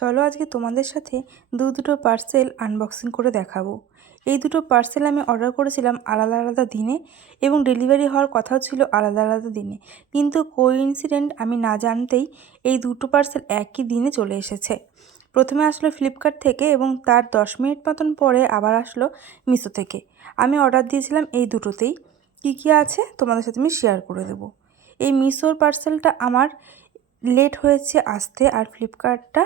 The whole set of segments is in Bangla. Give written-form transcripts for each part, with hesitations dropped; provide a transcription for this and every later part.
চলো আজকে তোমাদের সাথে দুটো পার্সেল আনবক্সিং করে দেখাবো। এই দুটো পার্সেল আমি অর্ডার করেছিলাম আলাদা আলাদা দিনে এবং ডেলিভারি হওয়ার কথাও ছিল আলাদা আলাদা দিনে, কিন্তু কোইন্সিডেন্ট আমি না জানতেই এই দুটো পার্সেল একই দিনে চলে এসেছে। প্রথমে আসলো ফ্লিপকার্ট থেকে এবং তার 10 মিনিট মতন পরে আবার আসলো মিশো থেকে। আমি অর্ডার দিয়েছিলাম এই দুটোতেই। কী আছে তোমাদের সাথে আমি শেয়ার করে দেবো। এই মিশোর পার্সেলটা আমার লেট হয়েছে আসতে, আর ফ্লিপকার্টটা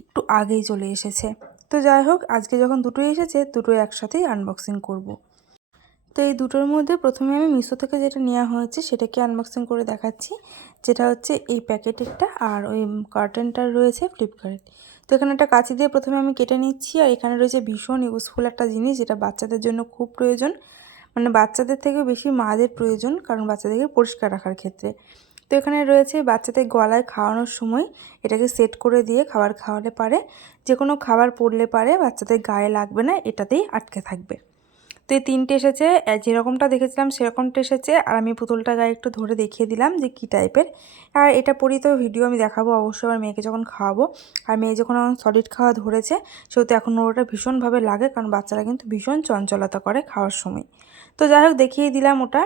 একটু আগেই চলে এসেছে। তো যাই হোক, আজকে যখন দুটোই এসেছে দুটোই একসাথেই আনবক্সিং করব। তো এই দুটোর মধ্যে প্রথমে আমি মিশো থেকে যেটা নেওয়া হয়েছে সেটাকে আনবক্সিং করে দেখাচ্ছি, যেটা হচ্ছে এই প্যাকেটেরটা, আর ওই কার্টেনটার রয়েছে ফ্লিপকার্ট। তো এখানে একটা কাঁচি দিয়ে প্রথমে আমি কেটে নিচ্ছি। আর এখানে রয়েছে ভীষণ ইউজফুল একটা জিনিস, যেটা বাচ্চাদের জন্য খুব প্রয়োজন, মানে বাচ্চাদের থেকেও বেশি মাদের প্রয়োজন, কারণ বাচ্চাদেরকে পরিষ্কার রাখার ক্ষেত্রে। তো এখানে রয়েছে বাচ্চাদের গলায় খাওয়ানোর সময় এটাকে সেট করে দিয়ে খাবার খাওয়ালে পারে, যে কোনো খাবার পড়লে পারে বাচ্চাদের গায়ে লাগবে না, এটাতেই আটকে থাকবে। তো এই তিনটে এসেছে, যেরকমটা দেখেছিলাম সেরকমটা এসেছে। আর আমি পুতুলটা গায়ে একটু ধরে দেখিয়ে দিলাম যে কী টাইপের। আর এটা পরেই তো ভিডিও আমি দেখাবো অবশ্যই আমার মেয়েকে যখন খাওয়াবো। আর মেয়ে যখন আমার সলিড খাওয়া ধরেছে সেহেতু এখন ওটা ভীষণভাবে লাগে, কারণ বাচ্চারা কিন্তু ভীষণ চঞ্চলতা করে খাওয়ার সময়। তো যাই হোক, দেখিয়ে দিলাম ওটা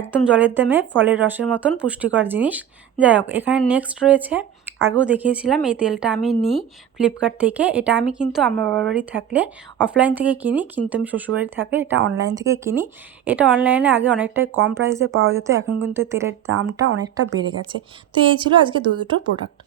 একদম জলের দামে ফলের রসের মতন পুষ্টিকর জিনিস। যাই হোক, এখানে নেক্সট রয়েছে, আগেও দেখিয়েছিলাম এই তেলটা আমি নিই ফ্লিপকার্ট থেকে। এটা আমি কিন্তু আমার বাবার বাড়ি থাকলে অফলাইন থেকে কিনি, কিন্তু আমি শ্বশুরবাড়ি থাকলে এটা অনলাইন থেকে কিনি। এটা অনলাইনে আগে অনেকটাই কম প্রাইসে পাওয়া যেত, এখন কিন্তু তেলের দামটা অনেকটা বেড়ে গেছে। তো এই ছিল আজকে দুটো প্রোডাক্ট।